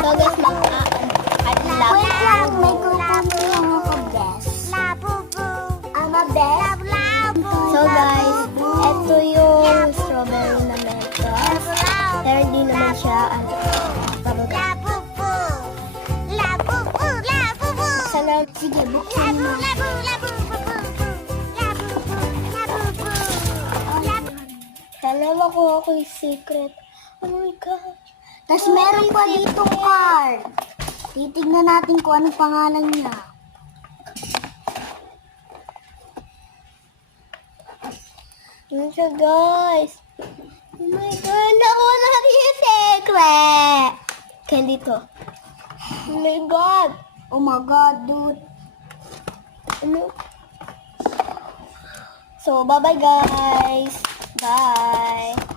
So guys, mag-adlap. Wait lang, may kukunin lang ako, Bes. Ama, Bes? So guys, ito yung strawberry na mentos. Pero hindi naman siya, paruta. Sana, Sige, buksan mo. sana makuha ko yung secret. Oh my gosh. Tapos meron pa ditong card. Titignan natin kung anong pangalan niya. Ano siya, guys? Oh my God, nakuha natin yung secret! Kaya dito. Oh my God! Oh my God, dude. Ano? So, bye-bye, guys! Bye!